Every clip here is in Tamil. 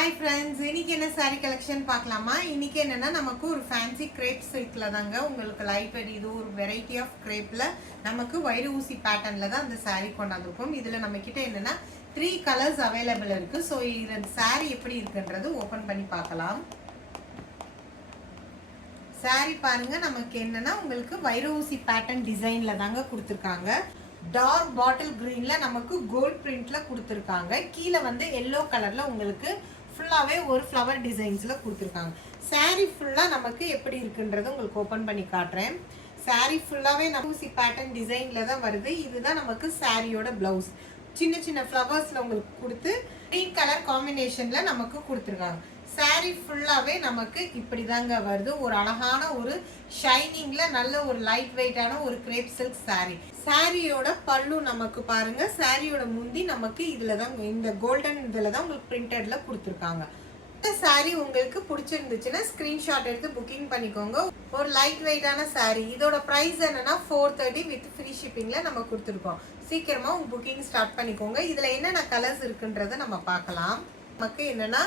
ஹாய் ஃப்ரெண்ட்ஸ், இன்னைக்கு என்ன சாரீ கலெக்ஷன் பார்க்கலாமா? இன்னைக்கு என்னன்னா நமக்கு ஒரு ஃபேன்சி கிரேப் சில்க்ல தாங்க உங்களுக்கு லைட் வெயிட் இது ஒரு வெரைட்டி ஆஃப் கிரேப்ல நமக்கு வைர ஊசி பேட்டர்ன்ல தான் அந்த சாரீ கொண்டாந்துருக்கோம். இதுல நம்ம கிட்ட என்னன்னா 3 கலர்ஸ் அவைலபிள் இருக்கு. ஸோ இந்த சாரீ எப்படி இருக்குன்றது ஓபன் பண்ணி பார்க்கலாம். சாரீ பாருங்க, நமக்கு என்னன்னா உங்களுக்கு வைர ஊசி பேட்டர்ன் டிசைன்ல தாங்க கொடுத்துருக்காங்க. டார்க் பாட்டில் கிரீன்ல நமக்கு கோல்ட் பிரிண்ட்ல கொடுத்துருக்காங்க. கீழே வந்து எல்லோ கலர்ல உங்களுக்கு ஃபுல்லாவே ஒரு ஃப்ளவர் டிசைன்ஸ்ல கொடுத்துருக்காங்க. சாரீ ஃபுல்லா நமக்கு எப்படி இருக்குன்றது உங்களுக்கு ஓபன் பண்ணி காட்டுறேன். சாரீ ஃபுல்லாவே ஊசி பேட்டர்ன் டிசைன்ல தான் வருது. இதுதான் நமக்கு சாரியோட பிளவுஸ். சின்ன சின்ன ஃப்ளவர்ஸ்ல உங்களுக்கு கொடுத்து கிரீன் கலர் காம்பினேஷன்ல நமக்கு கொடுத்துருக்காங்க. சாரீ ஃபுல்லாவே நமக்கு இப்படி தாங்க வருது. ஒரு அழகான ஒரு ஷைனிங்ல நல்ல ஒரு லைட் வெயிட்டான ஒரு கிரேப் சில்க் சாரீ. சாரியோட பல்லு நமக்கு பாருங்க, சாரியோட முந்தி நமக்கு இதுல தான் இந்த கோல்டன் இதுல தான் உங்களுக்கு பிரிண்டட்ல கொடுத்துருக்காங்க. இந்த சாரீ உங்களுக்கு பிடிச்சிருந்துச்சுன்னா ஸ்கிரீன்ஷாட் எடுத்து புக்கிங் பண்ணிக்கோங்க. ஒரு லைட் வெயிட்டான சாரீ. இதோட பிரைஸ் என்னன்னா 430 வித் ஃப்ரீ ஷிப்பிங்ல நம்ம கொடுத்துருக்கோம். சீக்கிரமா உங்க புக்கிங் ஸ்டார்ட் பண்ணிக்கோங்க. இதுல என்னென்ன கலர்ஸ் இருக்குன்றத நம்ம பார்க்கலாம். நமக்கு என்னன்னா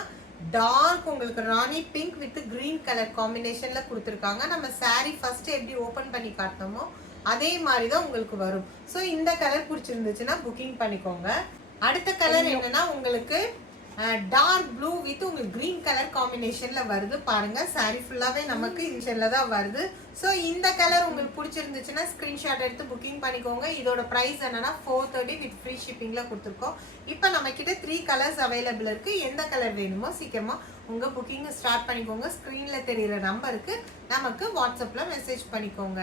டார்க் உங்களுக்கு ராணி பிங்க் வித் கிரீன் கலர் காம்பினேஷன்ல கொடுத்துருக்காங்க. நம்ம சாரீ ஃபர்ஸ்ட் எப்படி ஓபன் பண்ணி காட்டணுமோ அதே மாதிரி தான் உங்களுக்கு வரும். ஸோ இந்த கலர் பிடிச்சிருந்துச்சுன்னா புக்கிங் பண்ணிக்கோங்க. அடுத்த கலர் என்னன்னா உங்களுக்கு டார்க் ப்ளூ வித் உங்களுக்கு கிரீன் கலர் காம்பினேஷன்ல வருது. பாருங்க, சாரீ ஃபுல்லாவே நமக்கு இந்த தான் வருது. ஸோ இந்த கலர் உங்களுக்கு பிடிச்சிருந்துச்சுன்னா ஸ்கிரீன்ஷாட் எடுத்து புக்கிங் பண்ணிக்கோங்க. இதோட பிரைஸ் என்னன்னா 430 வித் ஃப்ரீ ஷிப்பிங்ல கொடுத்துருக்கோம். இப்போ நம்ம கிட்ட 3 கலர்ஸ் அவைலபிள் இருக்கு. எந்த கலர் வேணுமோ சீக்கிரமா உங்க புக்கிங் ஸ்டார்ட் பண்ணிக்கோங்க. ஸ்கிரீன்ல தெரியுற நம்பருக்கு நமக்கு வாட்ஸ்அப்ல மெசேஜ் பண்ணிக்கோங்க.